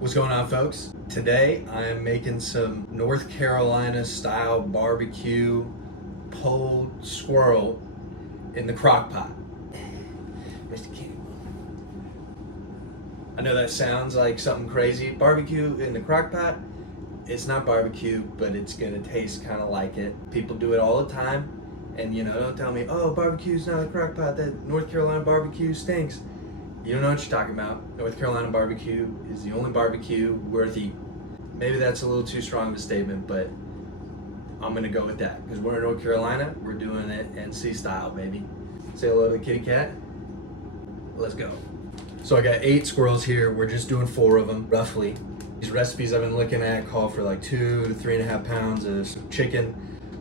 What's going on, folks? Today I am making some North Carolina style barbecue pulled squirrel in the crock pot. Mr. Kitty. I know that sounds like something crazy. Barbecue in the crock pot? It's not barbecue, but it's gonna taste kind of like it. People do it all the time, and don't tell me, oh, barbecue's not a crock pot, that North Carolina barbecue stinks. You don't know what you're talking about. North Carolina barbecue is the only barbecue worth eating. Maybe that's a little too strong of a statement, but I'm gonna go with that because we're in North Carolina. We're doing it NC style, baby. Say hello to the kitty cat. Let's go. So I got 8 squirrels here. We're just doing 4 of them, roughly. These recipes I've been looking at call for like 2 to 3.5 pounds of chicken.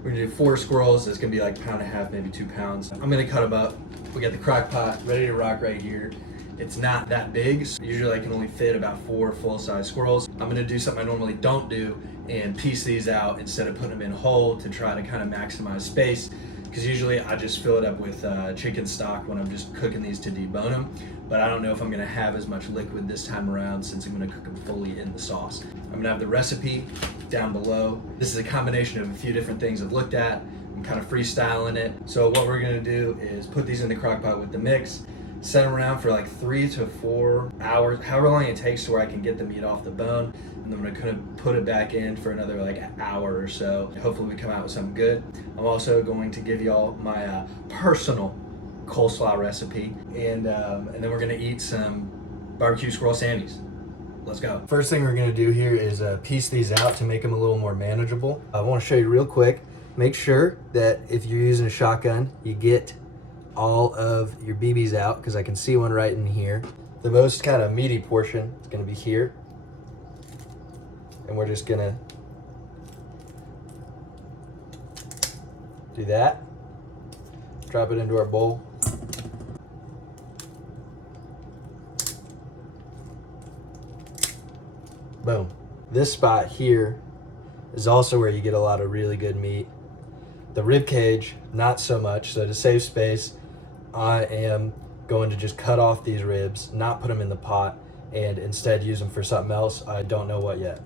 We're gonna do 4 squirrels. It's gonna be like 1.5 pounds, maybe 2 pounds. I'm gonna cut them up. We got the crock pot ready to rock right here. It's not that big, so usually I can only fit about 4 full-size squirrels. I'm gonna do something I normally don't do and piece these out instead of putting them in whole to try to kind of maximize space, because usually I just fill it up with chicken stock when I'm just cooking these to debone them, but I don't know if I'm gonna have as much liquid this time around since I'm gonna cook them fully in the sauce. I'm gonna have the recipe down below. This is a combination of a few different things I've looked at. I'm kind of freestyling it. So what we're gonna do is put these in the crock pot with the mix, set them around for like 3 to 4 hours, however long it takes to where I can get the meat off the bone. And then I'm gonna put it back in for another like hour or so. Hopefully we come out with something good. I'm also going to give y'all my personal coleslaw recipe. And then we're gonna eat some barbecue squirrel sammies. Let's go. First thing we're gonna do here is piece these out to make them a little more manageable. I wanna show you real quick. Make sure that if you're using a shotgun, you get all of your BBs out, because I can see one right in here. The most kind of meaty portion is going to be here, and we're just going to do that. Drop it into our bowl. Boom. This spot here is also where you get a lot of really good meat. The rib cage, not so much. So to save space, I am going to just cut off these ribs, not put them in the pot, and instead use them for something else. I don't know what yet.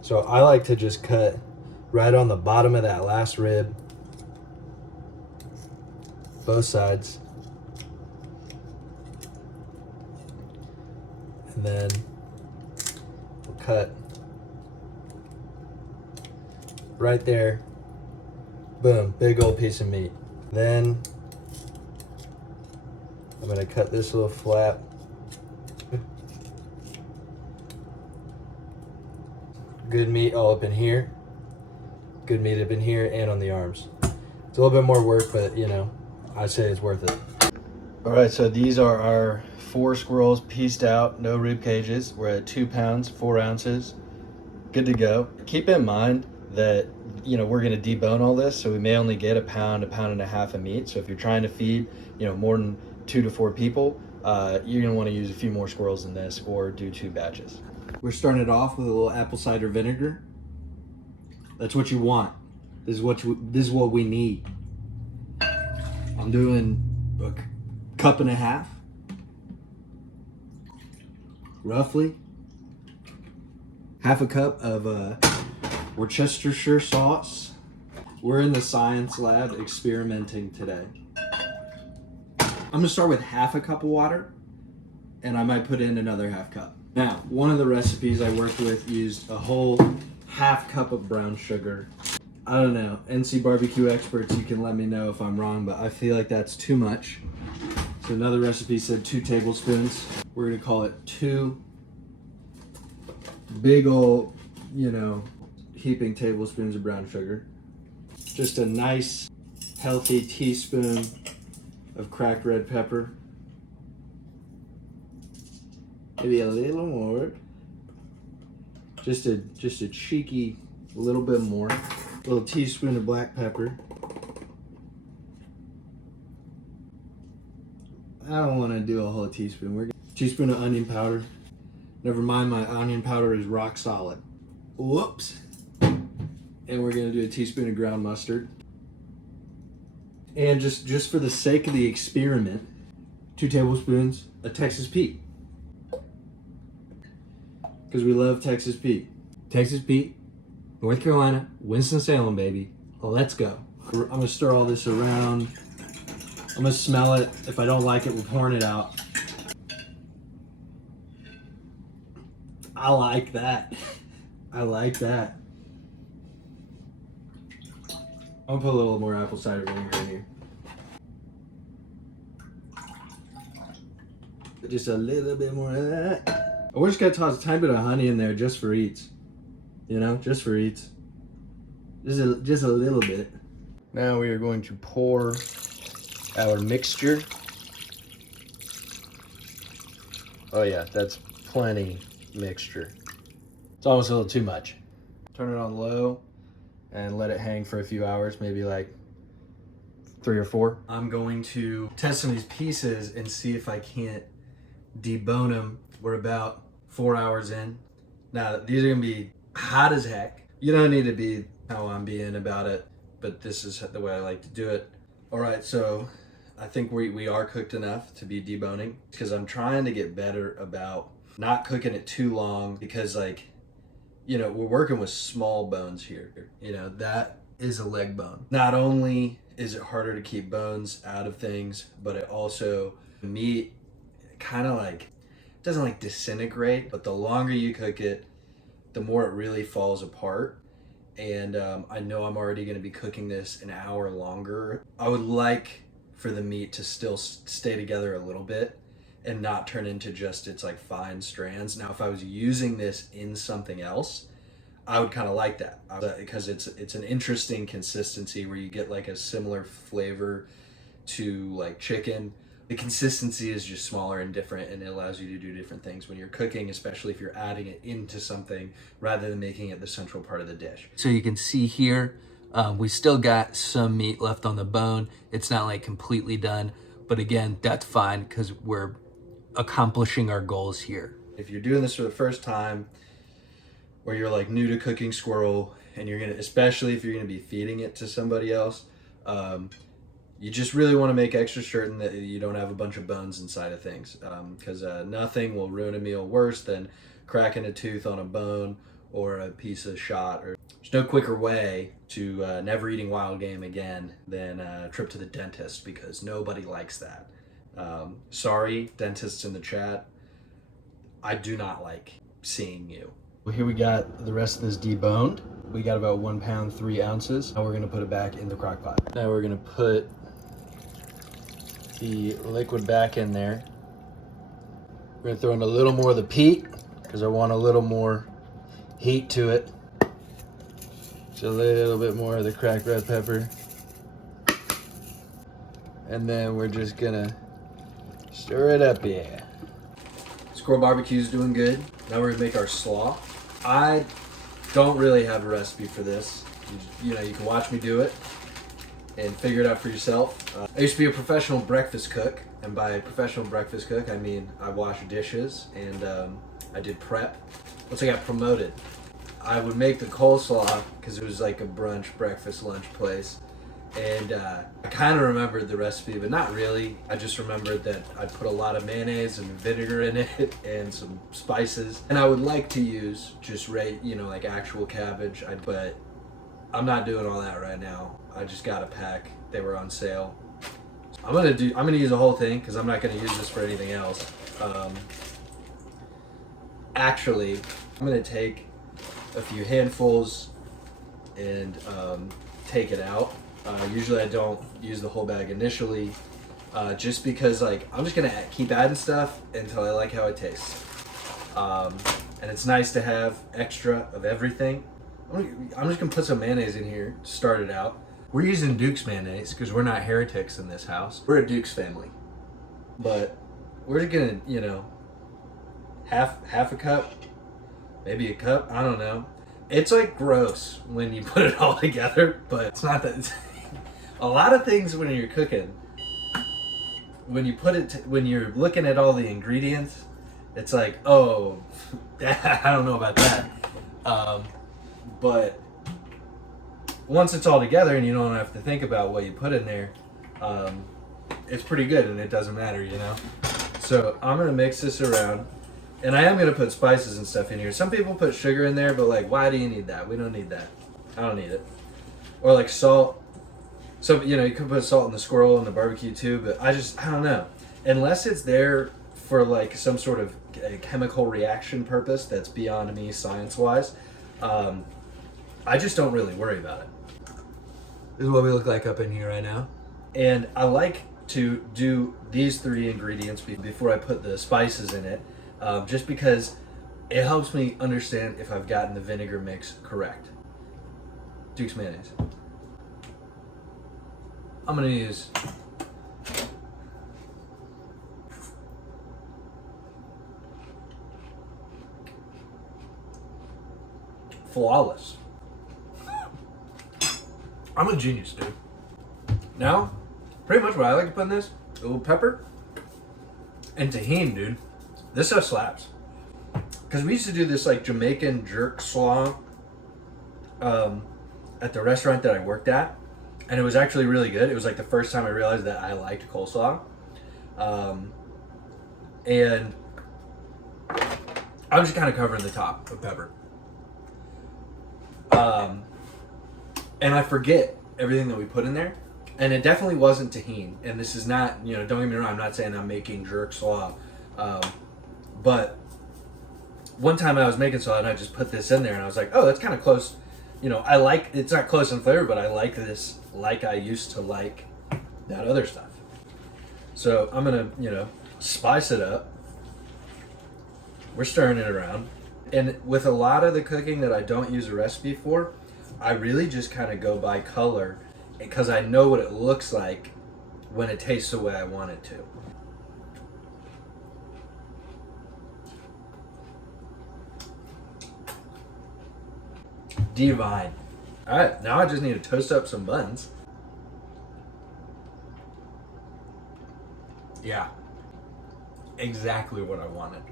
So I like to just cut right on the bottom of that last rib, both sides. And then we'll cut right there. Boom, big old piece of meat. Then I'm gonna cut this little flap. Good meat all up in here. Good meat up in here and on the arms. It's a little bit more work, but I say it's worth it. All right, so these are our 4 squirrels pieced out, no rib cages. We're at 2 pounds, 4 ounces. Good to go. Keep in mind that we're going to debone all this, so we may only get 1 pound, 1.5 pounds of meat. So if you're trying to feed more than 2 to 4 people, you're going to want to use a few more squirrels than this, or do 2 batches. We're starting it off with a little apple cider vinegar. That's what you want. This is what we need. I'm doing a 1.5 cups, roughly 1/2 cup of Worcestershire sauce. We're in the science lab experimenting today. I'm gonna start with 1/2 cup of water, and I might put in another 1/2 cup. Now, one of the recipes I worked with used a whole 1/2 cup of brown sugar. I don't know, NC barbecue experts, you can let me know if I'm wrong, but I feel like that's too much. So another recipe said 2 tablespoons. We're gonna call it 2 big old, heaping tablespoons of brown sugar. Just a nice healthy teaspoon of cracked red pepper. Maybe a little more. Just a cheeky little bit more. A little teaspoon of black pepper. I don't want to do a whole teaspoon. We're gonna teaspoon of onion powder. Never mind, my onion powder is rock solid. Whoops. And we're gonna do a teaspoon of ground mustard. And just for the sake of the experiment, 2 tablespoons of Texas Pete. because we love Texas Pete. Texas Pete, North Carolina, Winston-Salem, baby. Let's go. I'm gonna stir all this around. I'm gonna smell it. If I don't like it, we're pouring it out. I like that. I like that. I'm gonna put a little more apple cider vinegar in here. Just a little bit more of that. We're just gonna toss a tiny bit of honey in there just for eats. You know, just for eats. Just a little bit. Now we are going to pour our mixture. Oh yeah, that's plenty mixture. It's almost a little too much. Turn it on low and let it hang for a few hours, maybe like 3 or 4. I'm going to test some of these pieces and see if I can't debone them. We're about 4 hours in. Now, these are gonna be hot as heck. You don't need to be how I'm being about it, but this is the way I like to do it. All right, so I think we are cooked enough to be deboning, because I'm trying to get better about not cooking it too long, because like, you know, we're working with small bones here. You know, that is a leg bone. Not only is it harder to keep bones out of things, but it also, meat kind of like, doesn't like disintegrate, but the longer you cook it, the more it really falls apart. And I know I'm already gonna be cooking this an hour longer. I would like for the meat to still stay together a little bit and not turn into just its like fine strands. Now, if I was using this in something else, I would kind of like that, because it's an interesting consistency where you get like a similar flavor to like chicken. The consistency is just smaller and different, and it allows you to do different things when you're cooking, especially if you're adding it into something rather than making it the central part of the dish. So you can see here, we still got some meat left on the bone. It's not like completely done, but again, that's fine because we're accomplishing our goals here. If you're doing this for the first time, or you're like new to cooking squirrel, and you're gonna, especially if you're gonna be feeding it to somebody else, you just really want to make extra certain that you don't have a bunch of bones inside of things, because nothing will ruin a meal worse than cracking a tooth on a bone or a piece of shot. Or there's no quicker way to never eating wild game again than a trip to the dentist, because nobody likes that. Sorry, dentists in the chat. I do not like seeing you. Well, here we got the rest of this deboned. We got about 1 pound, 3 ounces. Now we're gonna put it back in the crock pot. Now we're gonna put the liquid back in there. We're gonna throw in a little more of the peat, because I want a little more heat to it. Just a little bit more of the cracked red pepper. And then we're just gonna stir it up here. Squirrel barbecue's doing good. Now we're gonna make our slaw. I don't really have a recipe for this. You know, you can watch me do it and figure it out for yourself. I used to be a professional breakfast cook, and by professional breakfast cook, I mean I wash dishes and I did prep. Once I got promoted, I would make the coleslaw because it was like a brunch, breakfast, lunch place. And I kind of remembered the recipe, but not really. I just remembered that I'd put a lot of mayonnaise and vinegar in it and some spices. And I would like to use just like actual cabbage, but I'm not doing all that right now. I just got a pack. They were on sale. I'm gonna use the whole thing because I'm not gonna use this for anything else. Actually, I'm gonna take a few handfuls and take it out. Usually I don't use the whole bag initially, just because like I'm just gonna keep adding stuff until I like how it tastes. And it's nice to have extra of everything. I'm just gonna put some mayonnaise in here to start it out. We're using Duke's mayonnaise because we're not heretics in this house. We're a Duke's family. But we're gonna, half a cup, maybe a cup, I don't know. It's like gross when you put it all together, but it's not that. A lot of things when you're cooking, when you're looking at all the ingredients, it's like, oh, I don't know about that. But once it's all together and you don't have to think about what you put in there, it's pretty good and it doesn't matter, So I'm gonna mix this around. And I am going to put spices and stuff in here. Some people put sugar in there, but like, why do you need that? We don't need that. I don't need it. Or like salt. So, you know, you could put salt in the squirrel and the barbecue too, but I don't know. Unless it's there for like some sort of a chemical reaction purpose that's beyond me science-wise, I just don't really worry about it. This is what we look like up in here right now. And I like to do these 3 ingredients before I put the spices in it, just because it helps me understand if I've gotten the vinegar mix correct. Duke's mayonnaise. I'm gonna use flawless. I'm a genius, dude. Now, pretty much what I like to put in this, a little pepper and tahini, dude. This stuff slaps. Because we used to do this like Jamaican jerk slaw at the restaurant that I worked at. And it was actually really good. It was like the first time I realized that I liked coleslaw. And I was just kind of covering the top of pepper. And I forget everything that we put in there. And it definitely wasn't tahini. And this is not, you know, don't get me wrong, I'm not saying I'm making jerk slaw. But one time I was making slaw and I just put this in there and I was like, oh, that's kind of close. You know, I like, it's not close in flavor, but I like this like I used to like that other stuff. So I'm going to, you know, spice it up. We're stirring it around. And with a lot of the cooking that I don't use a recipe for, I really just kind of go by color because I know what it looks like when it tastes the way I want it to. Divine. All right, now I just need to toast up some buns. Yeah, exactly what I wanted.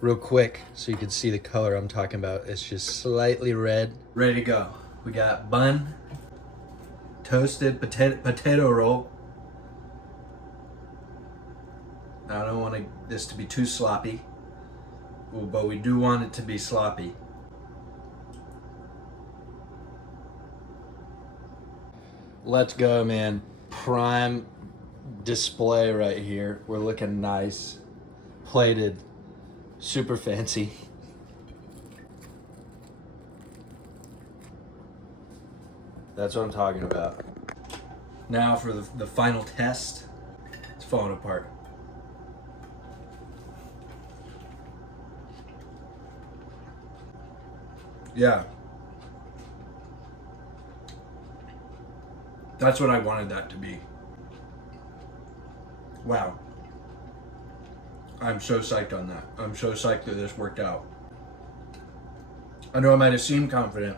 Real quick, so you can see the color I'm talking about. It's just slightly red. Ready to go. We got bun, toasted potato roll. I don't want this to be too sloppy, but we do want it to be sloppy. Let's go, man. Prime display right here. We're looking nice. Plated. Super fancy. That's what I'm talking about. Now for the final test. It's falling apart. Yeah. That's what I wanted that to be. Wow. I'm so psyched on that. I'm so psyched that this worked out. I know I might have seemed confident,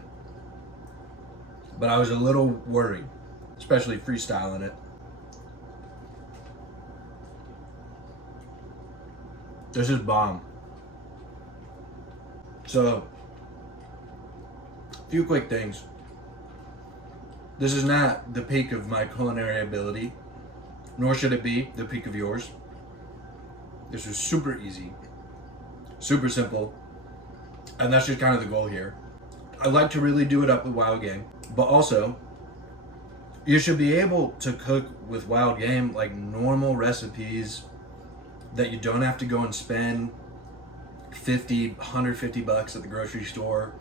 but I was a little worried, especially freestyling it. This is bomb. So, a few quick things. This is not the peak of my culinary ability, nor should it be the peak of yours. This was super easy, super simple, and that's just kind of the goal here. I like to really do it up with wild game, but also, you should be able to cook with wild game like normal recipes that you don't have to go and spend $150 at the grocery store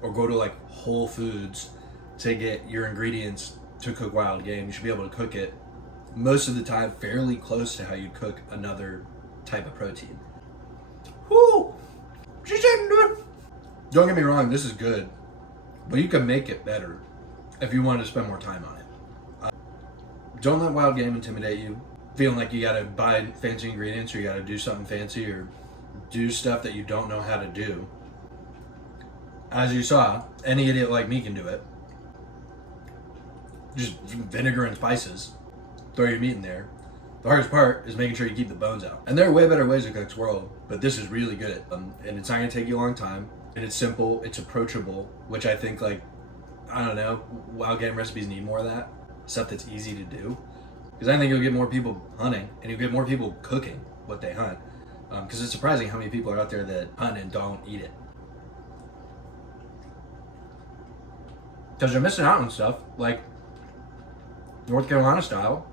or go to like Whole Foods to get your ingredients to cook wild game. You should be able to cook it most of the time fairly close to how you cook another type of protein. Whoo! Don't get me wrong, this is good, but you can make it better if you wanted to spend more time on it. Don't let wild game intimidate you, feeling like you gotta buy fancy ingredients or you gotta do something fancy or do stuff that you don't know how to do. As you saw, any idiot like me can do it. Just vinegar and spices, throw your meat in there. The hardest part is making sure you keep the bones out. And there are way better ways to cook squirrel, but this is really good. And it's not gonna take you a long time. And it's simple, it's approachable, which I think like, I don't know, wild game recipes need more of that. Stuff that's easy to do. Because I think you'll get more people hunting and you'll get more people cooking. what they hunt. Because it's surprising how many people are out there that hunt and don't eat it. Because they're missing out on stuff like North Carolina style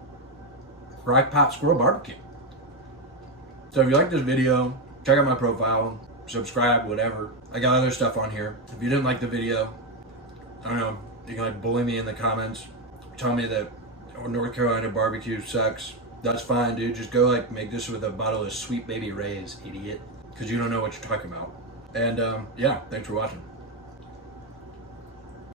crock pot squirrel barbecue. So if you like this video, check out my profile, subscribe, whatever. I got other stuff on here. If you didn't like the video, I don't know, you can like bully me in the comments, tell me that North Carolina barbecue sucks. That's fine, dude. Just go like make this with a bottle of Sweet Baby Ray's, idiot, because you don't know what you're talking about. And yeah, thanks for watching.